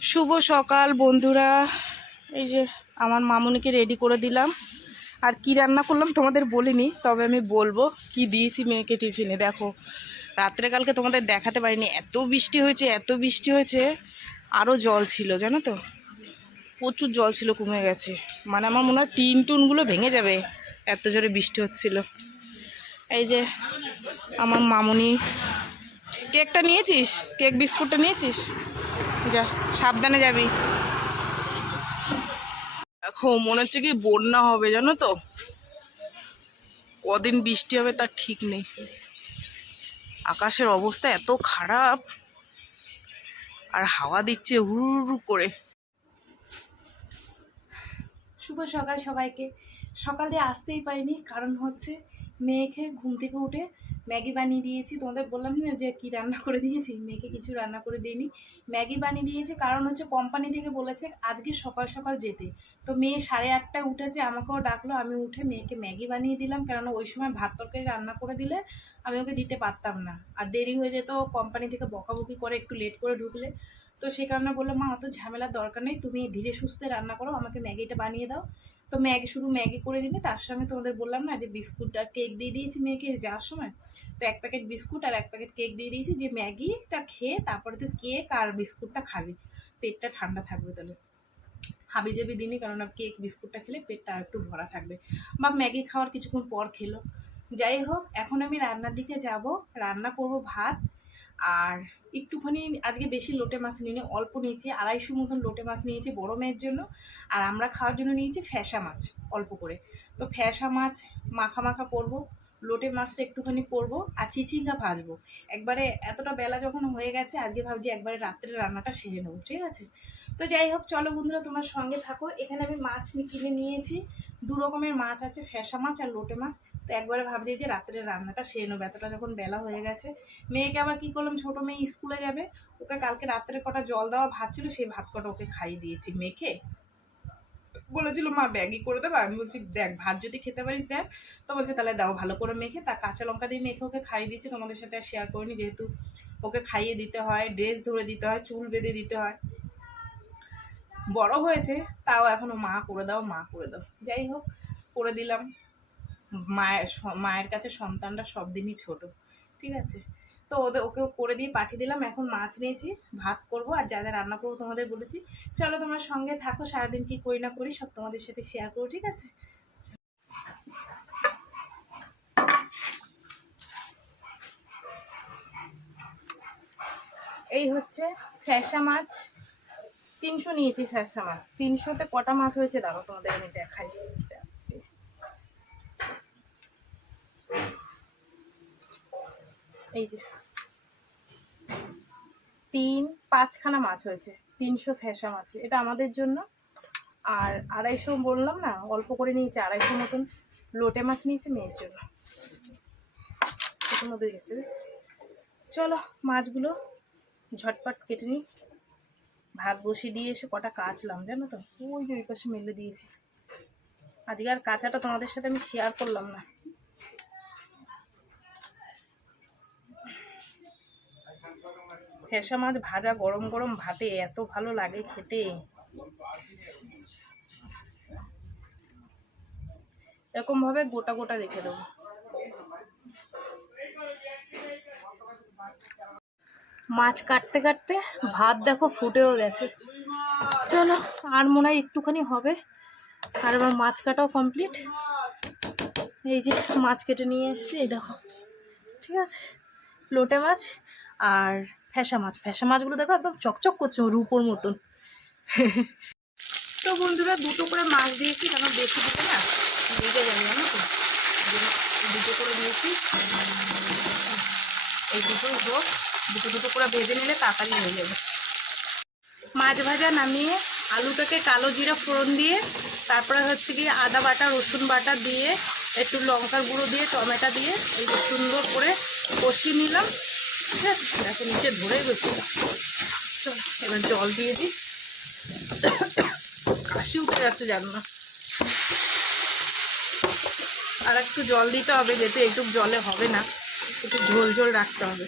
শুভ সকাল, বন্ধুরা। এই যে আমার মামুনিকে রেডি করে দিলাম। আর কি রান্না করলাম তোমাদের বলিনি, তবে আমি বলব কি দিয়েছি মেয়েকে টিফিনে। দেখো, রাত্রে কালকে তোমাদের দেখাতে পারিনি। এত বৃষ্টি হয়েছে, এত বৃষ্টি হয়েছে। আরও জল ছিল, জানো তো? প্রচুর জল ছিল, কমে গেছে। মানে আমার মনে হয় টিন টুনগুলো ভেঙে যাবে। এত জোরে বৃষ্টি হচ্ছিল। এই যে আমার মামুনি, কেকটা নিয়েছিস? কেক, বিস্কুটটা নিয়েছিস? যা, সাবধানে যাবি। দেখো, মনে হচ্ছে কি বন্যা হবে, জানো তো? কদিন বৃষ্টি হবে, তার ঠিক নেই। আকাশের অবস্থা এত খারাপ। আর হাওয়া দিচ্ছে হুড় করে। শুভ সকাল সবাইকে। সকালে আসতেই পারিনি, কারণ হচ্ছে মেয়েকে ঘুম থেকে উঠে ম্যাগি বানিয়ে দিয়েছি। তোমাদের বললাম না যে কি রান্না করে দিয়েছি? মেয়েকে কিছু রান্না করে দিইনি। ম্যাগি বানিয়ে দিয়েছি। কারণ হচ্ছে কোম্পানি থেকে বলেছে আজকে সকাল সকাল যেতে। তো মেয়ে সাড়ে আটটায় উঠেছে, আমাকেও ডাকলো। আমি উঠে মেয়েকে ম্যাগি বানিয়ে দিলাম। কেননা ওই সময় ভাত তরকারি রান্না করে দিলে আমি ওকে দিতে পারতাম না। আর দেরি হয়ে যেত কোম্পানি থেকে বকাবকি করে একটু লেট করে ঢুকলে। তো সেই কারণে বললাম মা, অত ঝামেলার দরকার নেই, তুমি ধীরে সুস্থে রান্না করো, আমাকে ম্যাগিটা বানিয়ে দাও। তো ম্যাগি শুধু ম্যাগি করে দিলে, তার সঙ্গে তোমাদের বললাম না যে বিস্কুট আর কেক দিয়ে দিয়েছি মেয়েকে যাওয়ার সময়। তো এক প্যাকেট বিস্কুট আর এক প্যাকেট কেক দিয়ে দিয়েছি, যে ম্যাগিটা খেয়ে তারপরে তো কেক আর বিস্কুটটা খাবি, পেটটা ঠান্ডা থাকবে তাহলে। হাবি জাবি দিনই কেননা কেক, বিস্কুটটা খেলে পেটটা একটু ভরা থাকবে। বা ম্যাগি খাওয়ার কিছুক্ষণ পর খেলো। যাই হোক, এখন আমি রান্নার দিকে যাব, রান্না করব ভাত আর একটুখানি আজকে বেশি লোটে মাছ নিয়ে অল্প নিয়েছি, আড়াইশো মতন লোটে মাছ নিয়েছি বড় মেয়ের জন্য, আর আমরা খাওয়ার জন্য নিয়েছি ফ্যাসা মাছ, অল্প করে। তো ফ্যাসা মাছ মাখা মাখা করব, লোটে মাছটা একটুখানি করব, আর চিচিঙ্গা ভাজবো। একবারে এতটা বেলা যখন হয়ে গেছে, আজকে ভাবছি একবারে রাত্রে রান্নাটা সেরে নেব, ঠিক আছে? তো যাই হোক, চলো বন্ধুরা, তোমার সঙ্গে থাকো। এখানে আমি মাছ কিনে নিয়েছি দু রকমের মাছ আছে, ফ্যাসা মাছ আর লোটে মাছ। তো একবারে ভাবছি যে রাত্রে রান্নাটা সেরে নেব। এতটা যখন বেলা হয়ে গেছে, মেয়েকে আবার কী করলাম, ছোটো মেয়ে স্কুলে যাবে, ওকে কালকে রাত্রে কটা জল দেওয়া ভাত ছিল, সেই ভাত কটা ওকে খাইয়ে দিয়েছি মেখে। বলেছিল, মা, ব্যাগই করে দেবো। আমি বলছি, দেখ, ভাত যদি খেতে পারিস, দেখ। তো বলছে, তাহলে দাও, ভালো করে মেখে। তা কাঁচা লঙ্কা দিয়ে মেখে ওকে খাইয়ে দিয়েছি। তোমাদের সাথে আর শেয়ার করিনি, যেহেতু ওকে খাইয়ে দিতে হয় ড্রেস ধরে দিতে হয়, চুল বেঁধে দিতে হয়। বড় হয়েছে, তাও এখনও মা করে দাও, মা করে দাও। যাই হোক, করে দিলাম। মায়ের মায়ের কাছে সন্তানটা সব দিনই ছোট, ঠিক আছে? তো ওদের, ওকে করে দিয়ে পাঠিয়ে দিলাম। এখন মাছ নিয়েছি, ভাত করব, আর যা যা রান্না করব তোমাদের বলেছি। চলো তোমার সঙ্গে থাকো, সারাদিন কি করি না করি, সব তোমাদের সাথে শেয়ার করো ঠিক আছে? এই হচ্ছে ফ্যাসা মাছ। তিনশো নিয়েছি ফ্যাসা মাছ। তিনশোতে কটা মাছ হয়েছে দাঁড়ো তোমাদের আমি দেখাই। এই যে। তিন, পাঁচখানা মাছ হয়েছে। তিনশো ফ্যাসা মাছ। এটা আমাদের জন্য। আর আড়াইশো বললাম না, অল্প করে নিয়েছি, আড়াইশো মতন লোটে মাছ নিয়েছে মেয়ের জন্য। মধ্যে গেছে চলো মাছগুলো ঝটপট কেটে নিই। ভাত বসিয়ে দিয়ে এসে কটা কাচলাম, জানো তো? ওই যে ওই পাশে মেলে দিয়েছি। আজকে আর কাঁচাটা তোমাদের সাথে আমি শেয়ার করলাম না। ফেসা মাছ ভাজা গরম গরম ভাতে এত ভালো লাগে খেতে। এরকম ভাবে গোটা গোটা রেখে দেবো। মাছ কাটতে কাটতে ভাত দেখো ফুটেও গেছে। চলো, আর মনে হয় একটুখানি হবে। আর আমার মাছ কাটাও কমপ্লিট এই যে মাছ কেটে নিয়ে এসেছি, এই দেখো। ঠিক আছে? লোটে মাছ আর ফ্যাসা মাছ। ফ্যাসা মাছগুলো দেখো একদম চকচক করছে রূপোর মতন। তো বন্ধুরা, দুটো করে মাছ দিয়েছি কেন বেশি দিতে না লেগে যাবে জানো তো? দুটো করে দিয়েছি। এই দুটো হোক দুটো দুটো করে ভেজে নিলে তাড়াতাড়ি হয়ে যাবে। মাছ ভাজা নামিয়ে আলুটাকে কালো জিরা ফোড়ন দিয়ে, তারপরে হচ্ছে গিয়ে আদা বাটা, রসুন বাটা দিয়ে, একটু লঙ্কার গুঁড়ো দিয়ে, টমেটো দিয়ে এই সুন্দর করে কষিয়ে নিলাম। ঠিক আছে? দেখো নিচে ধরে গেছে চল, এবার জল দিয়ে দিই। কাশি উঠে যাচ্ছে জানো না। আর একটু জল দিতে হবে, যেহেতু একটু জলে হবে না। একটু ঝোল ঝোল রাখতে হবে।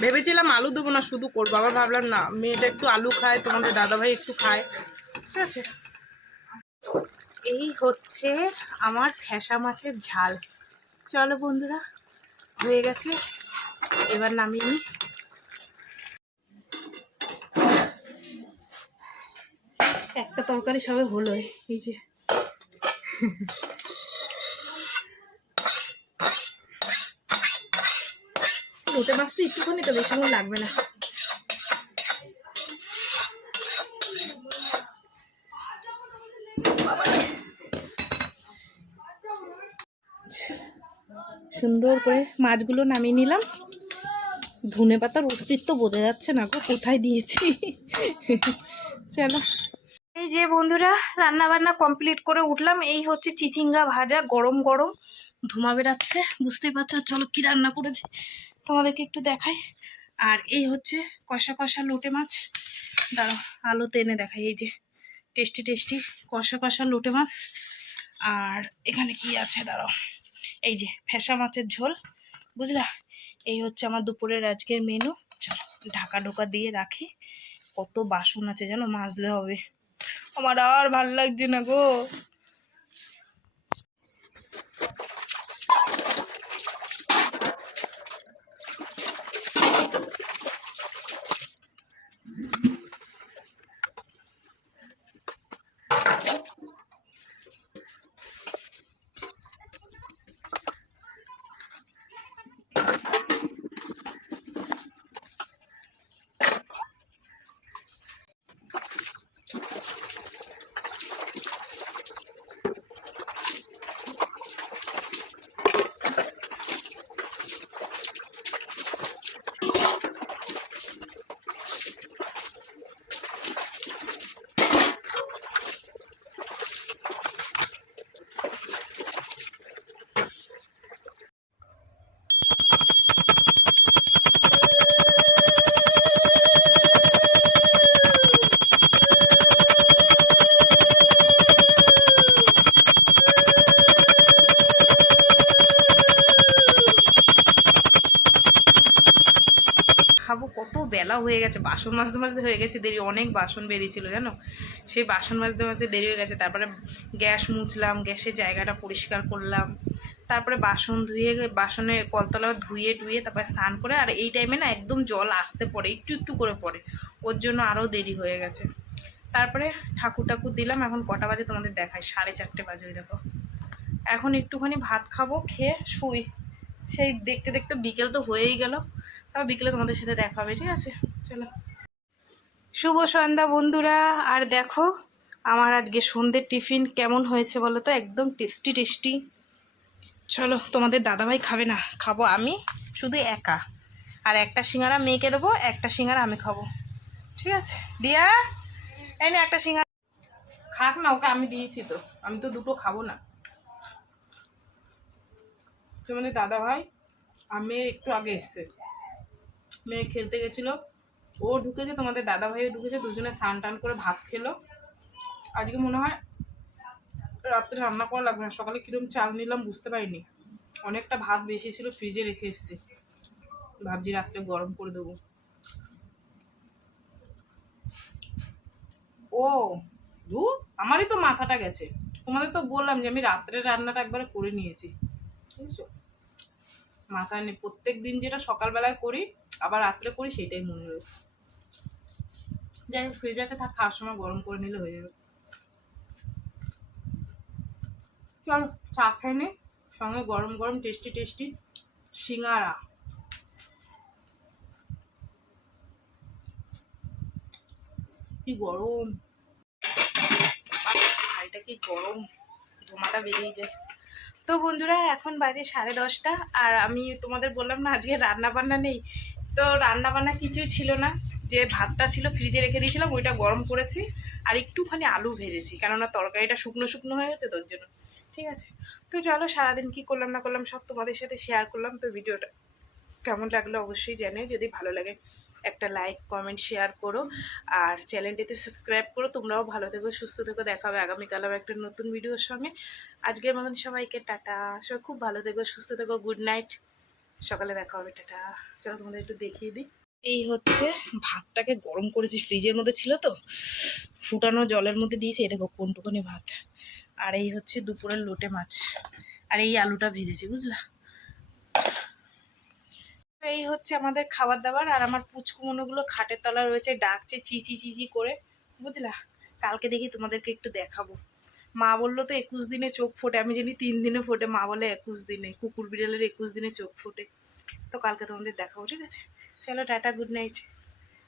ভেবেছিলাম আলু দেবো না, শুধু করব। আবার ভাবলাম, না, মেয়েটা একটু আলু খায়, তোমাদের দাদাভাই একটু খায়। ঠিক আছে? এই হচ্ছে আমার ফ্যাসা মাছের ঝাল। চলো বন্ধুরা, হয়ে গেছে। এবার নামিয়ে নিই। একটা তরকারি সবে হলো এই যে। লোটে মাছটা একটুখানি তো বেশিক্ষণ লাগবে না। সুন্দর করে মাছগুলো নামিয়ে নিলাম। ধনে পাতার অস্তিত্ব বোঝা যাচ্ছে না গো, কোথায় দিয়েছি? চলো। এই যে বন্ধুরা রান্না বান্না কমপ্লিট করে উঠলাম। এই হচ্ছে চিচিঙ্গা ভাজা, গরম গরম। ধুমা বেরাচ্ছে, বুঝতেই পারছ? চলো, কি রান্না করেছি? তোমাদেরকে একটু দেখাই। আর এই হচ্ছে কষা কষা লোটে মাছ। দাঁড়াও, আলোতে এনে দেখাই, এই যে টেস্টি টেস্টি কষা কষা লোটে মাছ। আর এখানে কি আছে, দাঁড়াও, এই যে ফেসা মাছের ঝোল, বুঝলা? এই হচ্ছে আমার দুপুরের আজকের মেনু চলো, ঢাকা ঢোকা দিয়ে রাখি। কত বাসন আছে যেন মাজতে হবে। আমার আর ভালো লাগছে না গো খাব কত বেলা হয়ে গেছে। বাসন মাজতে মাজতে হয়ে গেছে, দেরি অনেক বাসন বেরিয়েছিল, জানো? সেই বাসন মাজতে মাজতে দেরি হয়ে গেছে। তারপরে গ্যাস মুছলাম, গ্যাসের জায়গাটা পরিষ্কার করলাম। তারপরে বাসন ধুয়ে, বাসনে কলতলা ধুয়ে টুয়ে তারপরে স্নান করে, আর এই টাইমে না একদম জল আসতে পড়ে, একটু একটু করে পড়ে। ওর জন্য আরও দেরি হয়ে গেছে। তারপরে ঠাকুর ঠাকুর দিলাম, এখন কটা বাজে তোমাদের দেখায় সাড়ে চারটে বাজে ওই দেখো। এখন একটুখানি ভাত খাব, খেয়ে শুই। সেই দেখতে দেখতে বিকেল তো হয়েই গেল তারপর বিকেলে তোমাদের সাথে দেখা হবে, ঠিক আছে? চলো। শুভ সন্ধ্যা বন্ধুরা, আর দেখো আমার আজকে সন্ধ্যের টিফিন কেমন হয়েছে বলো তো? একদম টেস্টি টেস্টি চলো, তোমাদের দাদাভাই খাবে না, খাব আমি, শুধু একা। আর একটা সিঙ্গারা মেয়েকে দেবো, একটা সিঙ্গারা আমি খাব। ঠিক আছে? দিয়া, এই না একটা সিঙ্গারা। খাক না, ওকে আমি দিয়েছি তো, আমি তো দুটো খাব না। তোমাদের দাদা ভাই আর মেয়ে একটু আগে এসছে। মেয়ে খেলতে গেছিল ও ঢুকেছে, তোমাদের দাদা ভাইও ঢুকেছে, দুজনে স্নান টান করে ভাত খেলো। আজকে মনে হয় রাত্রে রান্না করা লাগবে না। সকালে কিরম চাল নিলাম বুঝতে পারিনি। অনেকটা ভাত বেশি ছিল, ফ্রিজে রেখে এসেছি। ভাবছি রাত্রে গরম করে দেবো। ও দু আমারই তো মাথাটা গেছে। তোমাদের তো বললাম যে আমি রাত্রে রান্নাটা একবারে করে নিয়েছি। বুঝছ? মাথায় নেই প্রত্যেক দিন যেটা সকালবেলায় করি, আবার রাত্রে করি, সেটাই মনে রয়েছে। যাই হোক ফ্রিজ আছে থাক খাওয়ার সময় গরম করে নিলে হয়ে যাবে। চলো, চা খাই নে। সঙ্গে গরম গরম টেস্টি টেস্টি সিঙ্গারা। কি গরম। এটা কি গরম। ধোমাটা বেরিয়ে যায়। তো বন্ধুরা, এখন বাজে সাড়ে দশটা, আর আমি তোমাদের বললাম না, আজকে রান্না বান্না নেই। তো রান্না বান্না কিছুই ছিল না। যে ভাতটা ছিল ফ্রিজে রেখে দিয়েছিলাম, ওইটা গরম করেছি আর একটুখানি আলু ভেজেছি, কেননা তরকারিটা শুকনো শুকনো হয়ে গেছে, তোর জন্য। ঠিক আছে? তো চলো, সারাদিন কি করলাম না করলাম সব তোমাদের সাথে শেয়ার করলাম। তো ভিডিওটা কেমন লাগল অবশ্যই জানিও, যদি ভালো লাগে একটা লাইক কমেন্ট শেয়ার করো। আর চ্যানেলটিতে সাবস্ক্রাইব করো, তোমরাও ভালো থেকো, সুস্থ থেকো, দেখা হবে আগামীকাল আবার একটা নতুন ভিডিওর সঙ্গে। আজকের মতন সবাইকে টাটা, সবাই খুব ভালো থেকো, সুস্থ থেকো গুড নাইট সকালে দেখা হবে, টাটা। চলো তোমাদের একটু দেখিয়ে দিই। এই হচ্ছে ভাতটাকে গরম করেছি, ফ্রিজের মধ্যে ছিল তো, ফুটানো জলের মধ্যে দিয়েছি, এই দেখো কোনটুকুনি ভাত। আর এই হচ্ছে দুপুরের লোটে মাছ, আর এই আলুটা ভেজেছি, বুঝলা? এই হচ্ছে আমাদের খাবার দাবার, আর আমার পুচকুমনোগুলো খাটের তলা রয়েছে, ডাকছে চিচি চিচি করে, বুঝলা? কালকে দেখি তোমাদেরকে একটু দেখাবো। মা বলল তো একুশ দিনে চোখ ফোটে, আমি জানি তিন দিনে ফোটে, মা বলে একুশ দিনে, কুকুর বিড়ালের একুশ দিনে চোখ ফোটে। তো কালকে তোমাদের দেখাবো, ঠিক আছে? চলো টাটা গুড নাইট